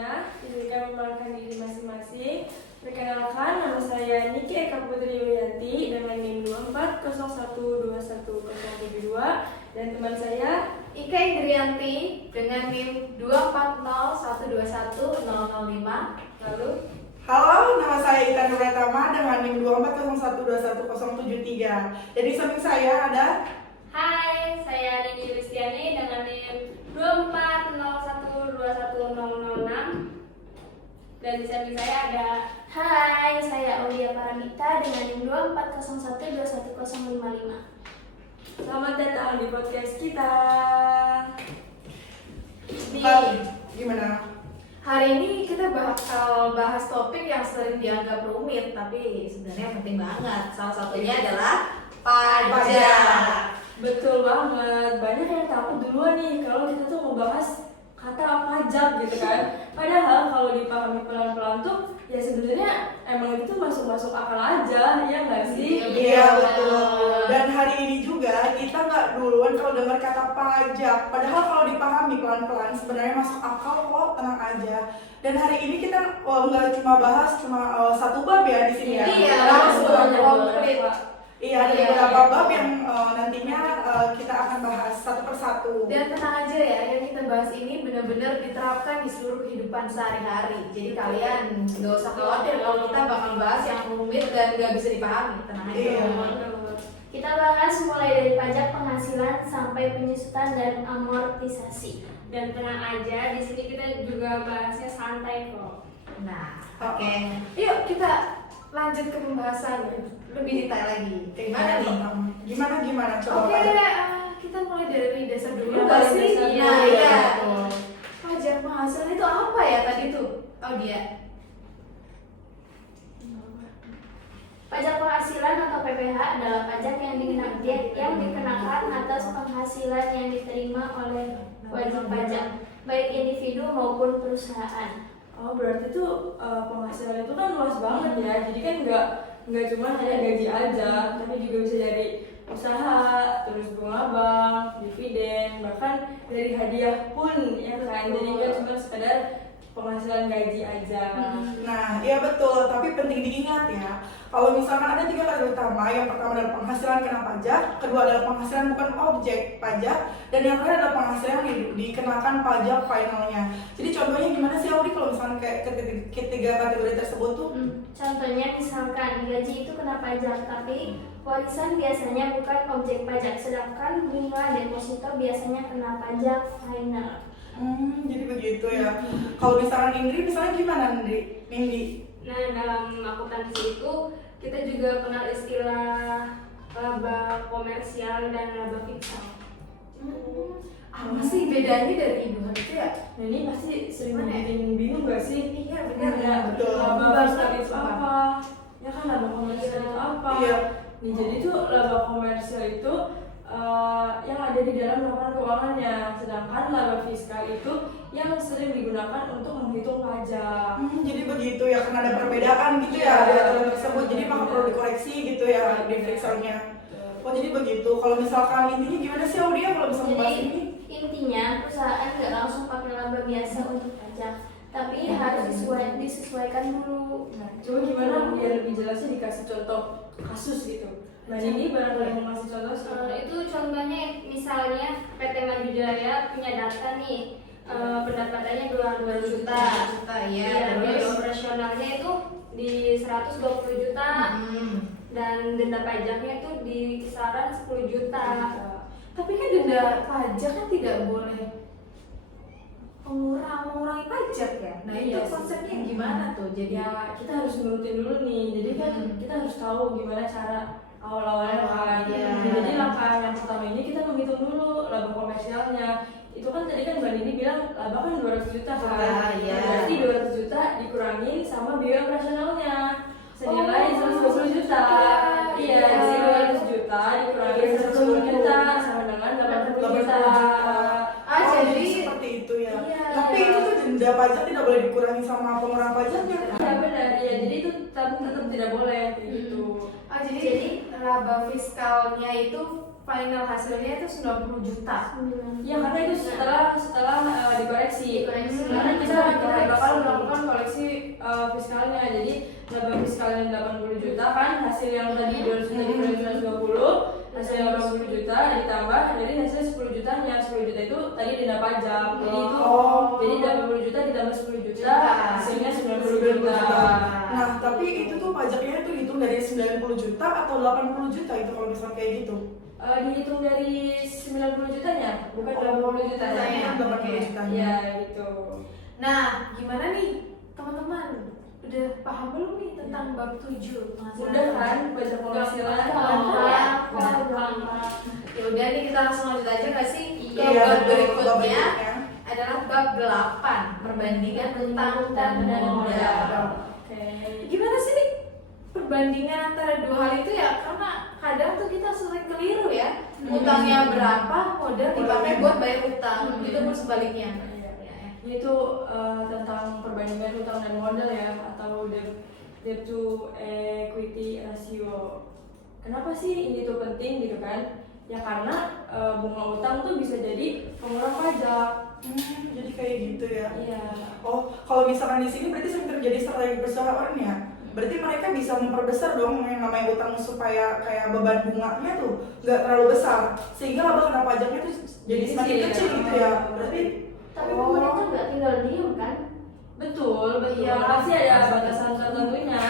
semuanya. Izinkan memperkenalkan diri masing-masing. Perkenalkan, nama saya Niki Eka Putri Yulianti dengan NIM 2401210772 dan teman saya Ika Indrianti dengan NIM 2401210005. Lalu Halo, nama saya Ita Nuratama dengan NIM 2401211073. Jadi samping saya ada Hai, saya Nini Listiani dengan NIM 2401210006 dan di samping saya ada Hai, saya Aulia Paramita dengan NIM 2401211055. Selamat datang di podcast kita. gimana? hari ini kita bakal bahas topik yang sering dianggap rumit tapi sebenarnya penting banget. Salah satunya adalah pajak. Betul banget, banyak yang takut duluan nih kalau kita tuh ngebahas kata pajak gitu kan. Padahal kalau dipahami pelan-pelan tuh ya sebenarnya emang itu masuk akal aja, ya nggak sih? Iya betul. Dan hari ini juga kita nggak duluan kalau dengar kata pajak. Padahal kalau dipahami pelan-pelan sebenarnya masuk akal kok, tenang aja. Dan hari ini kita nggak cuma bahas satu bab ya di sini ya. Iya, Langsung langsung komplit. komplit. Iya, ada beberapa bab yang nantinya kita akan bahas satu persatu. Dan tenang aja ya, yang kita bahas ini benar-benar diterapkan di seluruh kehidupan sehari-hari. Jadi kalian nggak usah khawatir kalau kita bakal bahas yang rumit dan nggak bisa dipahami. Tenang aja. Iya. Kita bahas mulai dari pajak penghasilan sampai penyusutan dan amortisasi. dan tenang aja, di sini kita juga bahasnya santai kok. Nah, oke. Yuk kita lanjut ke pembahasan lebih detail lagi. Gimana nih? Gimana? Coba Oke, Pak. kita mulai dari dasar dulu Iya, nggak dari sih? dasar Nah, dulu, iya. betul. Pajak penghasilan itu apa ya tadi tuh? Oh dia. Pajak penghasilan atau PPh adalah pajak yang dikenakan atas penghasilan yang diterima oleh wajib pajak, baik individu maupun perusahaan. Oh berarti tuh penghasilan itu kan luas banget ya. Jadi kan nggak cuma hanya gaji aja, tapi juga bisa dari usaha, terus bunga bank, dividen, bahkan dari hadiah pun ya kan. Jadi nggak cuma sekedar penghasilan gaji aja. Nah, iya betul, tapi penting diingat ya. Kalau misalkan ada 3 kategori utama, yang pertama adalah penghasilan kena pajak, kedua adalah penghasilan bukan objek pajak, dan yang terakhir adalah penghasilan yang dikenakan pajak finalnya. Jadi contohnya gimana sih Audi kalau misalkan kayak ketiga kategori tersebut tuh? Contohnya misalkan gaji itu kena pajak, tapi warisan biasanya bukan objek pajak, sedangkan bunga deposito biasanya kena pajak final. Jadi begitu ya. Kalau misalkan Indri, misalnya gimana Nindi? Nah, dalam akuntansi itu kita juga kenal istilah laba komersial dan laba fiskal. Apa sih bedanya dari dua itu ya? Nah ini pasti sering Gimana ya? bikin bingung gak sih? Iya benar Ya, betul. laba fiskal itu apa? Ya kan laba komersial itu apa? Iya. Nih jadi tuh laba komersial itu yang ada di dalam laporan keuangannya, sedangkan laba fiskal itu yang sering digunakan untuk menghitung pajak. Jadi begitu ya, karena ada perbedaan gitu ya di aturan tersebut, jadi maka perlu dikoreksi gitu ya di Excelnya. Oh jadi begitu. Kalau misalkan intinya gimana sih Audia kalau bisa membahas Jadi ini? intinya perusahaan nggak langsung pakai laba biasa untuk pajak, tapi harus disesuaikan dulu. Nah, coba gimana biar lebih jelasnya dikasih contoh kasus gitu. Nah ini barangkali mau kasih contoh sih. Itu contohnya misalnya PT Maju Jaya punya data nih, pendapatannya 2 juta. Iya. Iya, biaya Terus. operasionalnya itu di 120 juta dan denda pajaknya itu di kisaran 10 juta. Tapi kan denda pajak kan tidak boleh mengurangi pajak ya. Nah itu Iya sih. konsepnya gimana tuh? Jadi Ya kita harus nurutin dulu nih. Jadi kan kita harus tahu gimana cara awal-awalnya kan. Iya. Jadi langkah yang pertama ini kita menghitung dulu laba komersialnya. Itu kan tadi kan Mbak Nini bilang laba kan 200 juta kan. Ah, iya. Berarti 200 juta dikurangin sama biaya operasionalnya senilai 120 juta. Iya, jadi 200 juta dikurangin 120 juta sama dengan 80 juta. jadi seperti itu ya. Iya. Tapi itu tuh denda pajak tidak boleh dikurangi sama pengurangan pajaknya. Iya benar, ya jadi itu tetap tidak boleh kayak gitu. jadi laba fiskalnya itu final hasilnya itu 90 juta. Ya karena itu setelah dikoreksi. Karena kita bakal melakukan koleksi fiskalnya. Jadi laba fiskalnya 80 juta kan, hasil yang tadi 200 juta dikurangi 120, hasil yang 80 juta ditambah dari hasil 10 jutanya. 10 juta itu tadi denda pajak. Jadi itu jadi 80 juta ditambah 10 juta hasilnya 90 juta. Nah, tapi itu tuh pajaknya itu hitung dari 90 juta atau 80 juta itu kalau misalnya kayak gitu? Dihitung dari 90 jutanya, bukan 80 jutanya. Iya, 80 jutanya. Ya, gitu. Nah, gimana nih teman-teman? Udah paham belum nih tentang bab 7 penghasilan? Udah kan pajak penghasilan? Ya udah nih, kita langsung lanjut aja nggak sih? Ke Iya, bab betul. berikutnya adalah bab 8, perbandingan utang dan modal. Oke. Gimana sih nih perbandingan antara dua hal itu ya? Karena kadang tuh kita sering keliru ya. Utangnya berapa, modal dipakai buat bayar utang. Itu pun sebaliknya. Ini tuh tentang perbandingan utang dan modal ya, atau debt to equity ratio. Kenapa sih ini tuh penting gitu kan? Ya karena bunga utang tuh bisa jadi pengurang pajak. Jadi kayak gitu ya. Iya. Oh, kalau misalkan di sini berarti sering terjadi strategi perusahaan ya. Berarti mereka bisa memperbesar dong yang namanya utang supaya kayak beban bunganya tuh nggak terlalu besar, sehingga laba kena pajaknya tuh jadi semakin kecil gitu ya. Berarti Tapi pemerintah nggak tinggal diem kan? Betul. Iya. Pasti ada batasan tertentunya.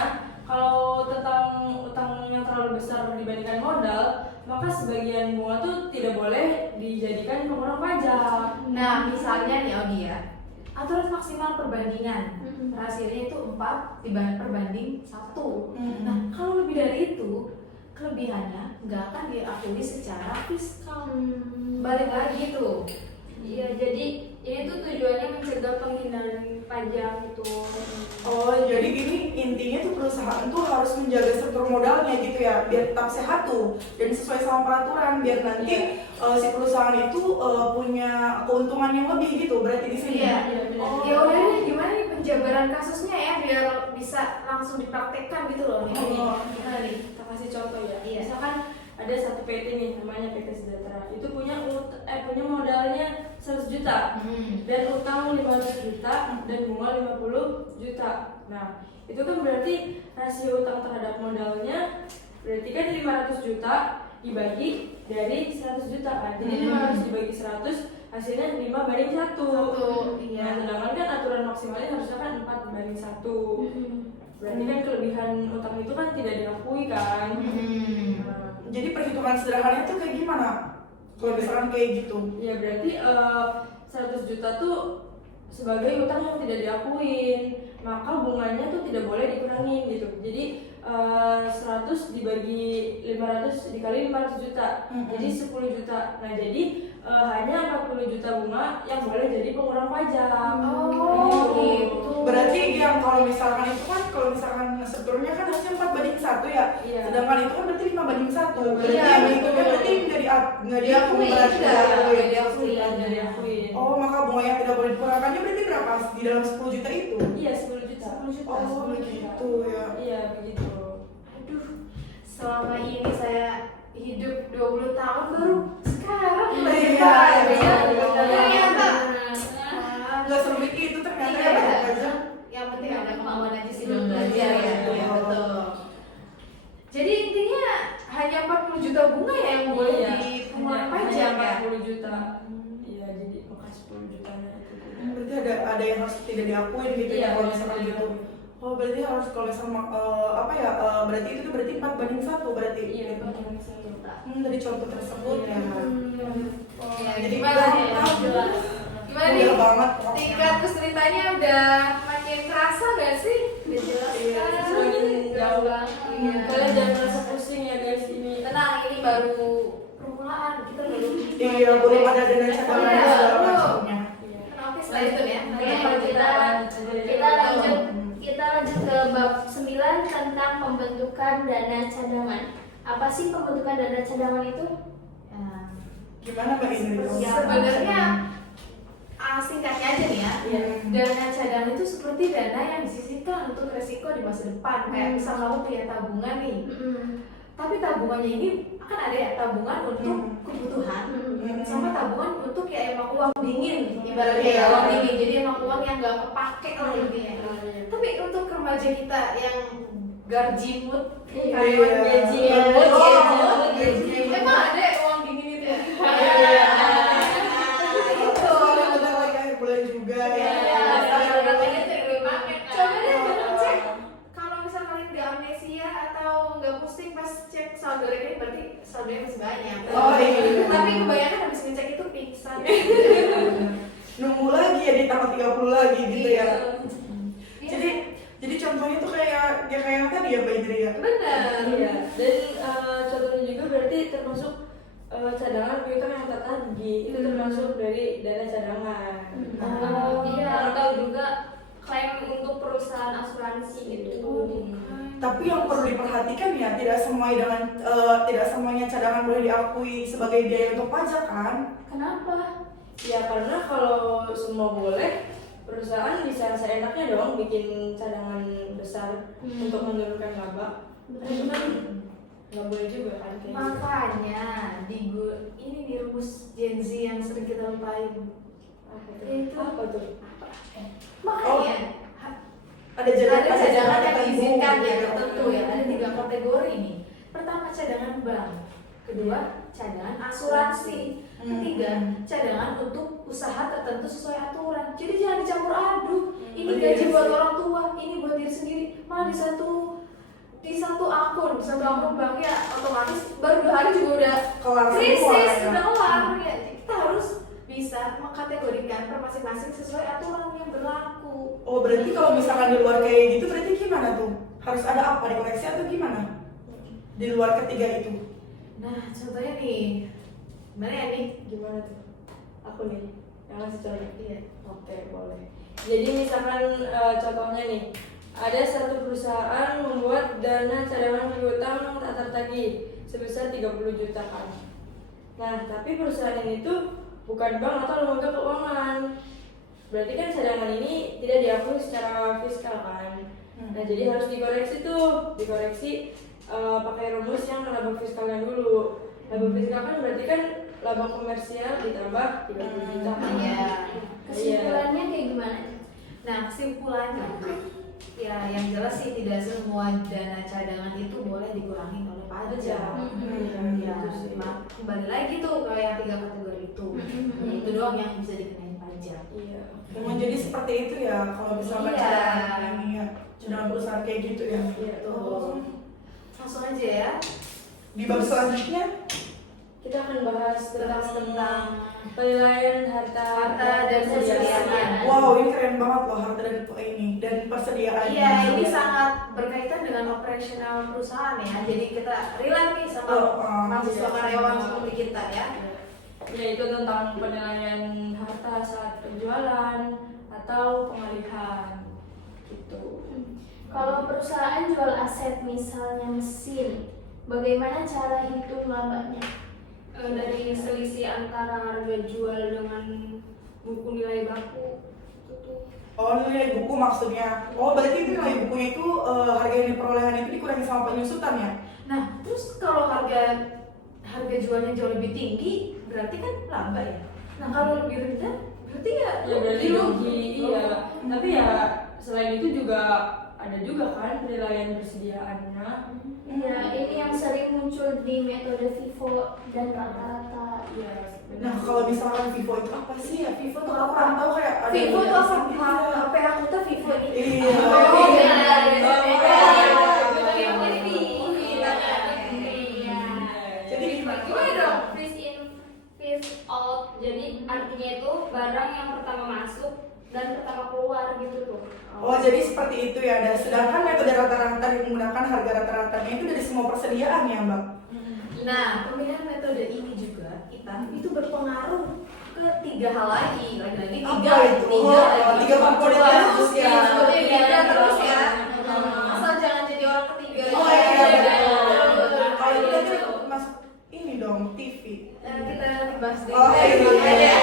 Kalau tentang utang yang terlalu besar dibandingkan modal, maka sebagian bunga tuh tidak boleh dijadikan pengurang pajak. Nah, misalnya nih Audi ya, aturan maksimal perbandingan hasilnya itu 4 perbanding 1. Nah, kalau lebih dari itu, kelebihannya nggak akan diakui secara fiskal. Balik lagi tuh. Iya, jadi ini tuh tujuannya mencegah penghinaan pajak itu. Oh, jadi ini intinya tuh perusahaan tuh harus menjaga struktur modalnya gitu ya, biar tetap sehat tuh dan sesuai sama peraturan, biar nanti si perusahaan itu punya keuntungan yang lebih gitu. Berarti di sini. Iya. Oh. Ya udah nih, gimana nih penjabaran kasusnya ya biar bisa langsung dipraktekkan gitu loh nih. Gimana nih? Kita kasih contoh ya. Iya. Misalkan ada satu PT nih namanya PT Sejahtera. Itu punya modalnya 100 juta dan utang 500 juta dan bunga 50 juta. Nah, itu kan berarti rasio utang terhadap modalnya berarti kan 500 juta dibagi dari 100 juta kan. Jadi 500 dibagi 100 hasilnya 5/1. Iya. Nah, sedangkan kan aturan maksimalnya harusnya kan 4/1. Berarti kan kelebihan utang itu kan tidak diakui kan. Nah, Jadi perhitungan sederhananya tuh kayak gimana? Kalau misalkan kayak gitu. ya berarti 100 juta tuh sebagai utang yang tidak diakuin, maka bunganya tuh tidak boleh dikurangin gitu. Jadi 100 dibagi 500 dikali 500 juta, jadi 10 juta. Nah jadi hanya 40 juta bunga yang boleh jadi pengurang pajak. Oh, gitu. Berarti yang kalau misalkan itu kan kalau misalkan strukturnya kan harusnya 4/1 ya. Iya. Sedangkan itu kan berarti 5/1. Berarti Iya, yang betul. itu kan berarti nggak diakui berarti. Nggak diakui. Tidak diakuin. Oh, maka bunga yang tidak boleh dikurangkannya berarti berapa di dalam 10 juta itu? Iya 10 juta. 10 juta. Oh, begitu ya. Iya begitu. Aduh, selama ini saya hidup 20 tahun baru sekarang Iya, iya. ternyata Nggak serumit itu ternyata ya iya, Pak Pajak. yang penting ada kemauan aja sih dalam belajar ya. Iya, betul. Jadi intinya hanya 40 juta bunga ya yang boleh Iya. di pengeluaran pajak ya. 40 juta. Iya jadi maka 10 jutanya itu. Berarti ada yang harus tidak diakuin gitu Iya, ya kalau ada misalkan yang gitu. Oh, berarti harus kalau misalnya berarti itu tuh berarti 4/1 berarti. Iya gitu. betul satu. Dari contoh tersebut ya. Oh, Ya, jadi gimana nih? jelas. Gimana Mudah nih? banget. Tingkat kesulitannya udah makin kerasa gak sih? Udah jelas Iya, kan? semakin jauh. Iya. Kalian jangan merasa pusing ya guys ini. Tenang, ini baru permulaan, kita baru Iya, belum ada dana cadangan Iya, dan segala belum. macamnya. Iya. Oke, setelah itu ya. Oke, Nanti kita lanjut ke bab 9 tentang pembentukan dana cadangan. Apa sih pembentukan dana cadangan itu? Nah, Gimana Mbak Indri? sebenarnya singkatnya aja nih ya. Iya. Dana cadangan itu seperti dana yang disisihkan untuk resiko di masa depan. Kayak misal kamu punya tabungan nih, Tapi tabungannya ini kan ada ya tabungan untuk kebutuhan sama tabungan untuk ya emang uang dingin ibaratnya ya, uang dingin. Jadi emang uang yang nggak kepake lah intinya. Tapi untuk remaja kita yang garjimut, gaji, emang ada uang dingin itu ya? Itu bentar lagi akhir bulan juga ya. Coba deh cek kalau misal kalian nggak amnesia atau nggak pusing pas cek saldo rekening berarti saldonya masih banyak. Oh, iya. Tapi kebanyakan habis ngecek itu pingsan. Nunggu lagi ya di tanggal 30 lagi gitu ya. Iya. Jadi contohnya tuh kayak yang tadi ya Mbak Idri ya. Benar. Iya. Dan contohnya juga berarti termasuk cadangan piutang yang tak tagih itu termasuk dari dana cadangan. Iya, atau juga klaim untuk perusahaan asuransi gitu. Tapi yang perlu diperhatikan ya, tidak semuanya cadangan boleh diakui sebagai biaya untuk pajak kan? Kenapa? Ya karena kalau semua boleh, perusahaan bisa seenaknya dong bikin cadangan besar untuk menurunkan laba. Itu kan nggak boleh juga kan kayak gitu. Makanya ini nih rumus Gen Z yang sering kita lupain. Apa tuh? Makanya Ada ada cadangan yang diizinkan ya gitu. tertentu ya. Ada 3 kategori nih. Pertama cadangan bank, kedua cadangan asuransi, ketiga cadangan untuk usaha tertentu sesuai aturan. Jadi jangan dicampur aduk. Ini gaji buat orang tua, ini buat diri sendiri. Malah di satu akun bank ya otomatis baru 2 hari juga udah Kelar semua krisis, ya. udah kelar ya. Kita harus bisa mengkategorikan per masing-masing sesuai aturan yang berlaku. Oh berarti kalau misalkan di luar kayak gitu berarti gimana tuh? Harus ada apa, dikoreksi atau gimana? Di luar ketiga itu? Nah contohnya nih, gimana ya nih? Gimana tuh? Aku nih yang ngasih contoh. Iya. Oke, boleh. Jadi misalkan contohnya nih, ada satu perusahaan membuat dana cadangan piutang tak tertagih sebesar 30 juta kan. Nah, tapi perusahaan ini tuh bukan bank atau lembaga keuangan. Berarti kan cadangan ini tidak diakui secara fiskal kan. Nah, jadi harus dikoreksi pakai rumus yang laba fiskalnya dulu. Laba fiskal kan berarti kan laba komersial ditambah 30 juta kan. Iya. Kesimpulannya kayak gimana? Nah kesimpulannya ya yang jelas sih tidak semua dana cadangan itu boleh dikurangi oleh pajak. Ya, kembali lagi tuh ke yang 3 kategori itu. Itu doang yang bisa dikenain pajak. Iya. Memang jadi seperti itu ya kalau misalkan Iya. cadangan ini ya, cadangan perusahaan kayak gitu ya. Iya, Tuh. Langsung aja ya. Di bab selanjutnya Kita akan bahas tentang penilaian harta dan persediaan. wow ini keren banget loh harta dan persediaan. Iya, ini sangat berkaitan dengan operasional perusahaan ya. Jadi kita relate nih sama mahasiswa karyawan seperti kita ya. Yaitu tentang penilaian harta saat penjualan atau pengalihan gitu. Kalau perusahaan jual aset misalnya mesin, bagaimana cara hitung labanya? Dari selisih antara harga jual dengan buku nilai baku itu tuh. Oh nilai buku maksudnya. Oh berarti itu nilai bukunya itu harga yang diperolehan itu dikurangi sama penyusutan ya? Nah, terus kalau harga jualnya jauh lebih tinggi, berarti kan laba ya. Nah, kalau lebih rendah, berarti ya Berarti rugi, iya. Oh. Tapi ya selain itu juga ada juga kan penilaian persediaannya. Ya, ini yang sering muncul di metode FIFO dan rata-rata. Iya. Nah kalau misalkan Vivo itu apa sih ya? Vivo tuh Aku apa? kurang tahu kayak ada Vivo tuh apa? gitu ya. HP aku tuh Vivo ini. Iya. Oh, iya. Jadi gimana? Gimana dong? Freeze in, freeze out. Jadi artinya itu barang yang pertama masuk dan pertama keluar gitu tuh. Oh jadi seperti itu ya. Dan sedangkan metode rata-rata yang menggunakan harga rata-ratanya itu dari semua persediaan ya Mbak? Nah, pemilihan metode ini juga itu berpengaruh ke 3 hal lagi. Lagi-lagi Apa itu? Tiga komponen terus ya. Tiga terus ya. Asal jangan jadi orang ketiga. Oh iya betul. Kalau itu nanti masuk ini dong TV. Kita nanti bahas deh. Oh, iya.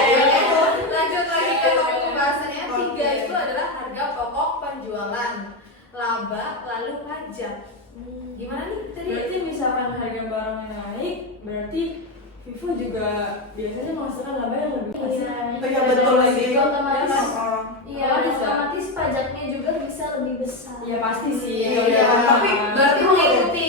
Lanjut lagi ke topik pembahasannya. 3 itu adalah harga pokok penjualan, laba, lalu pajak. Gimana nih tadi? Berarti misalkan harga barangnya naik, berarti Vivo juga biasanya menghasilkan laba yang lebih besar. Iya, betul lagi. Otomatis. Heeh. Iya, Bisa. otomatis pajaknya juga bisa lebih besar. Ya pasti sih. Iya, tapi berarti Vivo mengikuti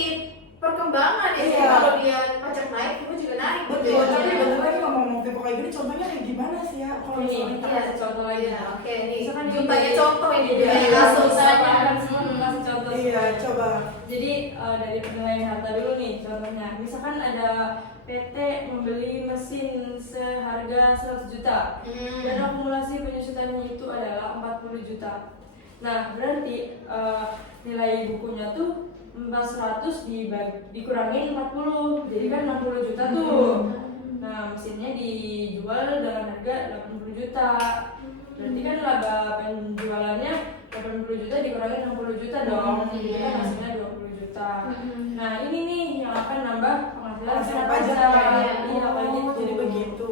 perkembangan ya. Iya. Kalau dia pajak naik, Vivo juga naik. Betul, tapi Iya. bener lagi ngomong Vivo kayak gini, contohnya kayak gimana sih ya? Kalau Ini misalnya kita Iya. kasih contoh lagi. Iya, oke nih. Misalkan Juntanya gini. contoh ini Iya, dari kasus kasus saya kan semua kasih contoh. iya, coba. Jadi dari penilaian harta dulu nih contohnya. Misalkan ada PT membeli mesin seharga 100 juta dan akumulasi penyusutannya itu adalah 40 juta. Nah, berarti nilai bukunya tuh 400 dikurangin 40. Jadi kan 60 juta tuh. Nah, mesinnya dijual dengan harga 80 juta. Berarti kan laba penjualannya 80 juta dikurangin 60 juta dong. Jadi kan hasilnya 20 juta. Nah, ini nih yang akan nambah penghasilan Penghasilan secara pajak pajak. ya. Iya, kayak gitu. Jadi begitu.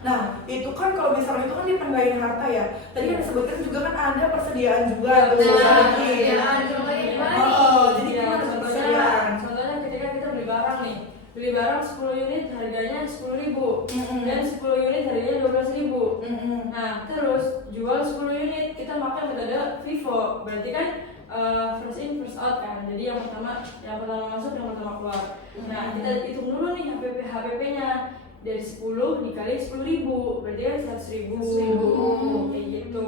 Nah, itu kan kalau misalnya itu kan di penilaian harta ya. Tadi kan disebutkan juga kan ada persediaan juga tuh. Nah, Iya. ya, contohnya gimana nih? Oh, jadi Iya, gimana contohnya, persediaan? contohnya ketika kita beli barang nih, beli barang 10 unit harganya 10.000 dan 10 unit harganya 12.000. Nah, terus jual 10 unit, kita pakai metode FIFO. Berarti kan first in first out kan. Jadi yang pertama masuk, yang pertama keluar. Nah, kita hitung dulu nih HPP-nya. Dari 10 dikali 10.000, berarti kan 100.000. Kayak gitu.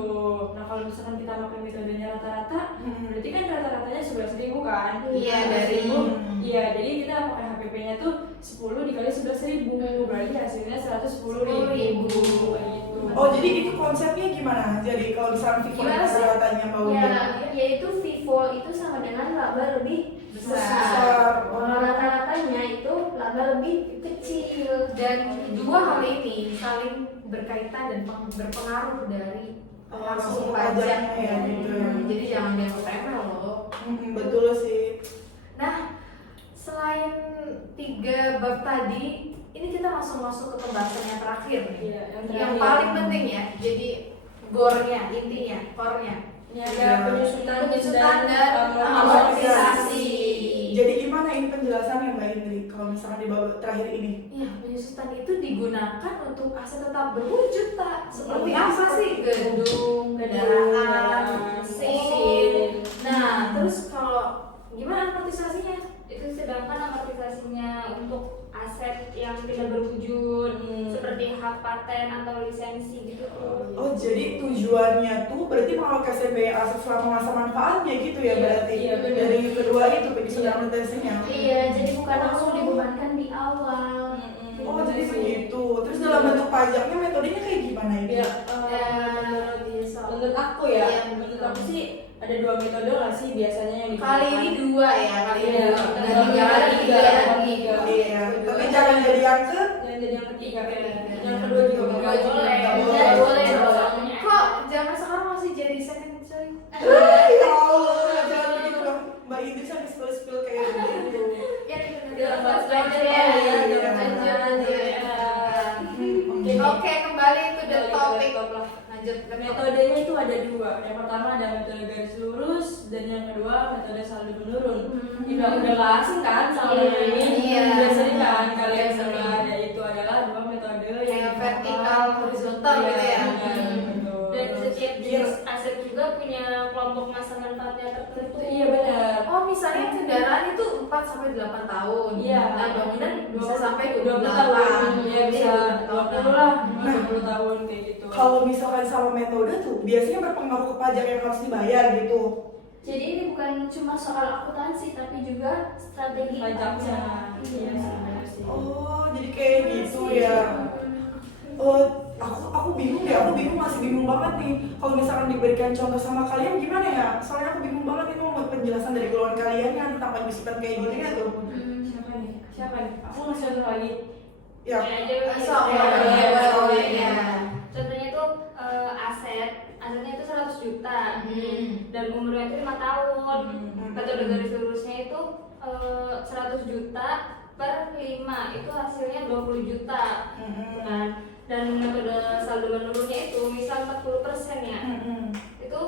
Nah, kalau misalkan kita pakai metodenya rata-rata, berarti kan rata-ratanya 11.000 kan? Iya, dari- 11.000. Iya, jadi kita pakai HPP-nya tuh 10 dikali 11.000, berarti hasilnya 110.000. Kayak gitu. Oh, jadi itu konsepnya gimana? Jadi kalau misalnya Vivo Gimana sih? katanya mau Ya, yaitu Vivo itu sama dengan laba lebih besar. Kalau rata-ratanya itu laba lebih kecil. Dan dua hal ini saling berkaitan dan berpengaruh dari langsung langsung pajaknya pajak ya, gitu ya. Jadi jangan dianggap remeh loh. Betul sih. Nah, selain 3 bab tadi, ini kita langsung masuk ke pembahasan yang terakhir nih. Iya, yang Yang terakhir. paling penting ya, jadi core-nya, intinya, core-nya. Ini ada Penyusutan dan amortisasi. Jadi gimana ini penjelasannya Mbak Indri kalau misalkan di bab terakhir ini? Ya, penyusutan itu digunakan untuk aset tetap berwujud, tak? Seperti Oh, apa bisa. sih? Gedung, kendaraan, mesin. Nah, terus kalau gimana amortisasinya? Itu sedangkan amortisasinya untuk aset yang tidak berwujud seperti hak paten atau lisensi gitu. Oh, jadi tujuannya tuh berarti mengalokasikan biaya aset selama masa manfaatnya gitu ya Iya, berarti iya, benar. dari kedua itu penyusunan Iya. amortisasinya. Iya, jadi bukan langsung dibebankan di awal. Oh, jadi begitu. Terus dalam bentuk pajaknya metodenya kayak gimana itu? Ya, menurut aku ya, Iya, menurut aku sih ada 2 metode nggak sih biasanya yang digunakan. Kali ini 2 ya, kali ini Iya, 2. dan Dan tiga lagi, tiga lagi. Iya, tapi jangan jadi yang ke Dan jadi yang ketiga, Iya. yang kedua juga Kedua nggak juga boleh. nggak boleh. Nggak boleh. Kok zaman sekarang masih jadi second choice? ya Allah, jangan begitu dong. Mbak Indri sampai spill kayak gitu. Ya, Jangan bahas belajar Iya, ya, iya, jangan lanjut, lanjut. lanjut. Oke, kembali ke the topic. Lanjut ke Metodenya itu ada 2. Yang pertama ada metode garis lurus dan yang kedua metode saldo menurun. Udah nggak asing kan sama Iya. metode ini? Iya. Udah sering kan kalian Iya, sama sering. yaitu adalah 2 metode yang Kayak vertikal, horizontal Iya, gitu ya. betul. Dan setiap jenis aset juga punya kelompok masa manfaatnya tertentu. Iya benar. Oh, misalnya kendaraan itu 4 sampai 8 tahun. Iya. Nah, bangunan bisa sampai 20 28 tahun. Ya bisa 20 20 lah, Nah. 20 tahun kayak gitu. Kalau misalkan salah metode tuh biasanya berpengaruh ke pajak yang harus dibayar gitu. Jadi ini bukan cuma soal akuntansi tapi juga strategi pajaknya. pajak. Iya sih, benar sih. Oh, jadi kayak gitu ya. Aku bingung deh, masih bingung banget nih. Kalau misalkan diberikan contoh sama kalian gimana ya? Soalnya aku bingung banget itu mau penjelasan dari golongan kalian yang tentang penyusutan kayak gini ya tuh. Siapa nih? Siapa nih? Aku ngasih contoh lagi. Ya, Sok, Iya, boleh, iya, boleh, iya. ya. Contohnya itu asetnya itu 100 juta dan umurnya itu 5 tahun. Metode garis lurusnya itu 100 juta per 5 itu hasilnya 20 juta. Nah, dan metode saldo menurunnya itu misal 40% ya. Itu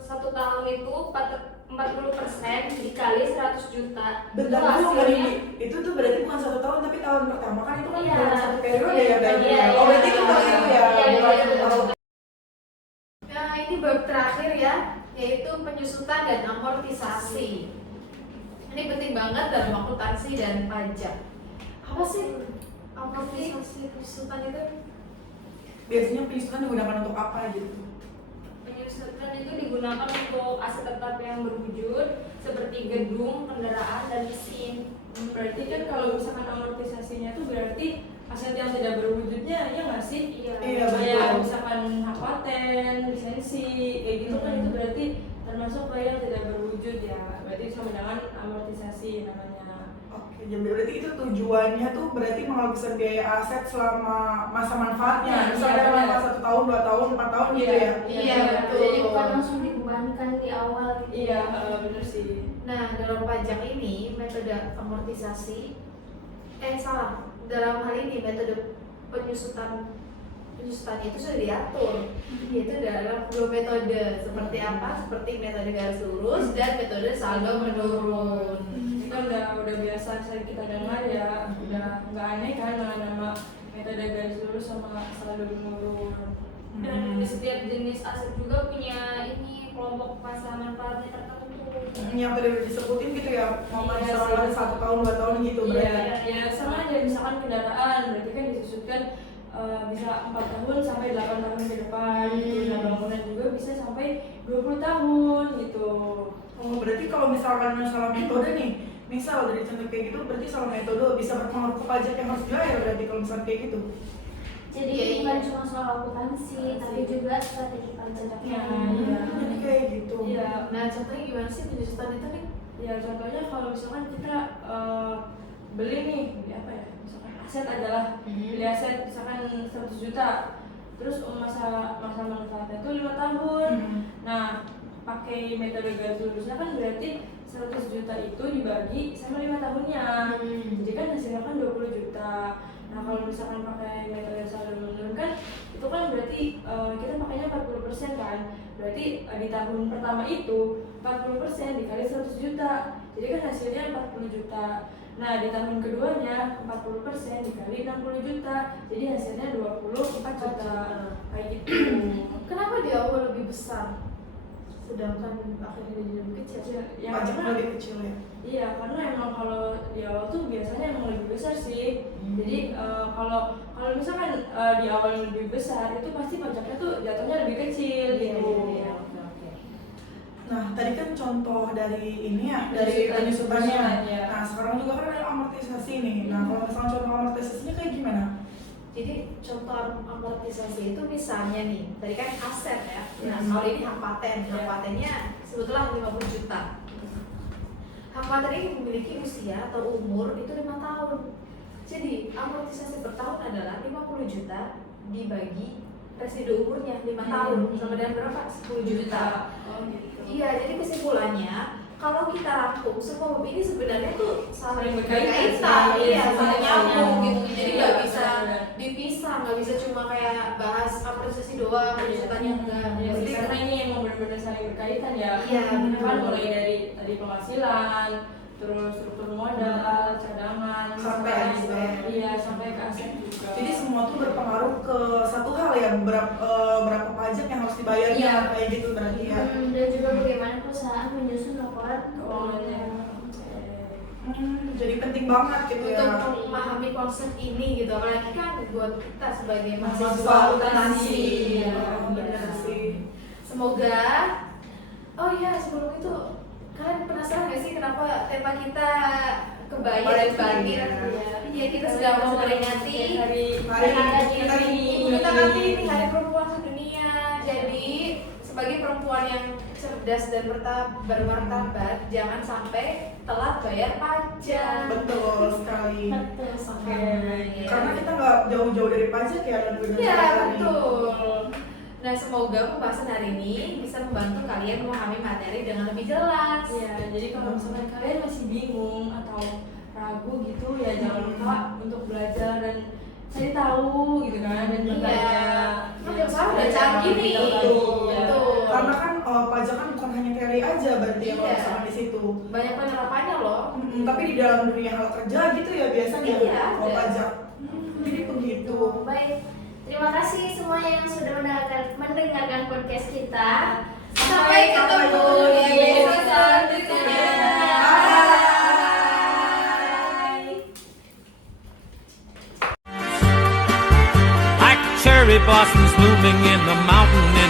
1 tahun itu 40% dikali 100 juta. Bentar Itu dulu, hasilnya itu tuh berarti bukan 1 tahun tapi tahun pertama kan itu kan Iya. dalam 1 periode ya berarti. Iya, Oh berarti iya. itu ya, Iya, bukan iya, 1 tahun. Nah, ini bab terakhir ya, yaitu penyusutan dan amortisasi. Ini penting banget dalam akuntansi dan pajak. Apa sih amortisasi penyusutan itu? Biasanya penyusutan digunakan untuk apa gitu? penyusutan itu digunakan untuk aset tetap yang berwujud seperti gedung, kendaraan, dan mesin. Berarti kan kalau misalkan amortisasinya itu berarti aset yang tidak berwujudnya, ya nggak sih? Iya. Iya, Kayak betul. misalkan hak paten, lisensi, kayak gitu kan itu berarti termasuk kayak yang tidak berwujud ya. Berarti sama dengan amortisasi namanya. Oke, jadi berarti itu tujuannya tuh berarti menghabiskan biaya aset selama masa manfaatnya. Iya, Misalnya iya, dalam benar. 1 tahun, 2 tahun, 4 tahun gitu Iya. ya. Iya, betul. Jadi bukan langsung dibebankan di awal gitu. Iya, bener sih. Nah, dalam pajak ini metode amortisasi dalam hal ini metode penyusutan itu sudah diatur, yaitu dalam 2 metode. Seperti apa? Seperti metode garis lurus dan metode saldo menurun. Ini kan udah biasa kita dengar ya, udah nggak aneh kan dengan nama metode garis lurus sama saldo menurun. Dan di setiap jenis aset juga punya ini kelompok masa manfaatnya tertentu. Yang tadi udah disebutin gitu ya, mau Iya, misalnya sih. 1 tahun, 2 tahun gitu berarti. Iya, ya sama aja misalkan kendaraan, berarti kan disusutkan bisa 4 tahun sampai 8 tahun ke depan gitu. Nah, bangunan juga bisa sampai 20 tahun gitu. Oh, berarti kalau misalkan salah metode nih, misal dari contoh kayak gitu, berarti salah metode bisa berpengaruh ke pajak yang harus dibayar berarti kalau misalkan kayak gitu. Jadi Iya, bukan iya. cuma soal akuntansi, tapi juga strategi pajaknya. Iya. Jadi kayak gitu. Iya, Nah, contohnya gimana sih penyusutan itu nih? ya contohnya kalau misalkan kita beli nih, beli apa ya? Misalkan aset adalah beli aset misalkan 100 juta. Terus masa manfaatnya itu 5 tahun. Nah, pakai metode garis lurusnya kan berarti 100 juta itu dibagi sama 5 tahunnya. Jadi kan hasilnya kan 20 juta. Nah, kalau misalkan pakai metode saldo menurun kan itu kan berarti kita pakainya 40% kan. Berarti di tahun pertama itu 40% dikali 100 juta. Jadi kan hasilnya 40 juta. Nah, di tahun keduanya 40% dikali 60 juta. Jadi hasilnya 24 juta. Kayak gitu. Kenapa di awal lebih besar, sedangkan akhirnya jadi lebih kecil? Ya, Pajak karena- lebih kecil ya. Iya, karena emang kalau di awal tuh biasanya emang lebih besar sih. Jadi kalau misalkan di awal lebih besar itu pasti pajaknya tuh jatuhnya lebih kecil gitu. Oke. Nah, tadi kan contoh dari ini ya, dari penyusutannya. Penyusutan, ya. Nah, sekarang juga kan ada amortisasi nih. Nah, kalau misalnya contoh amortisasinya kayak gimana? Jadi contoh amortisasi itu misalnya nih, tadi kan aset ya. Nah, Hmm. kalau ini hak paten, hak Ya. patennya sebetulnya 50 juta. Hak paten ini memiliki usia atau umur itu 5 tahun. Jadi amortisasi per tahun adalah 50 juta dibagi residu umurnya 5 tahun sama dengan berapa? 10 juta. Oh gitu. Iya, jadi kesimpulannya kalau kita rangkum semua bab ini sebenarnya tuh saling Saling berkaitan berkaitan, sih. iya, saling nyambung gitu. Jadi Iya, nggak bisa benar. dipisah, nggak bisa cuma kayak bahas amortisasi doang, penyusutannya enggak. Ya, Jadi sih, karena ini emang benar-benar saling berkaitan ya. Iya, benar. Kan mulai dari tadi penghasilan, terus struktur modal, cadangan, Sampai aset. Iya, sampai ke aset juga. Jadi semua tuh berpengaruh ke satu hal ya, berapa pajak yang harus dibayarnya Iya. kayak gitu berarti ya. Dan juga bagaimana perusahaan menyusun laporan keuangannya. Jadi penting banget gitu ya. untuk memahami konsep ini gitu, apalagi kan buat kita sebagai mahasiswa Mahasiswa akuntansi. Iya, Ya, benar sih. Semoga, oh iya sebelum itu kalian penasaran gak sih kenapa tema kita kebaya dan batik? Iya, kita sedang mau memperingati hari Hari Ibu kita nanti ini Hari Perempuan Sedunia. Jadi sebagai perempuan yang cerdas dan bermartabat, jangan sampai telat bayar pajak. Betul sekali. betul Oke. Karena kita nggak jauh-jauh dari pajak ya dan Iya, betul. Nah, semoga pembahasan hari ini bisa membantu kalian memahami materi dengan lebih jelas. Ya, jadi kalau misalkan kalian masih bingung atau ragu gitu ya jangan lupa untuk belajar dan cari tahu gitu kan dan bertanya. Kan sekarang udah canggih nih. Betul. Betul. Karena kan pajak kan bukan hanya teori aja berarti ya kalau Iya. misalkan di situ. Banyak penerapannya loh. Tapi di dalam dunia hal kerja gitu ya biasanya Iya, kalau ada. pajak. Jadi begitu. Baik, terima kasih semuanya yang sudah mendengarkan podcast kita. Sampai ketemu di episode berikutnya. Like cherry blossoms blooming in the mountain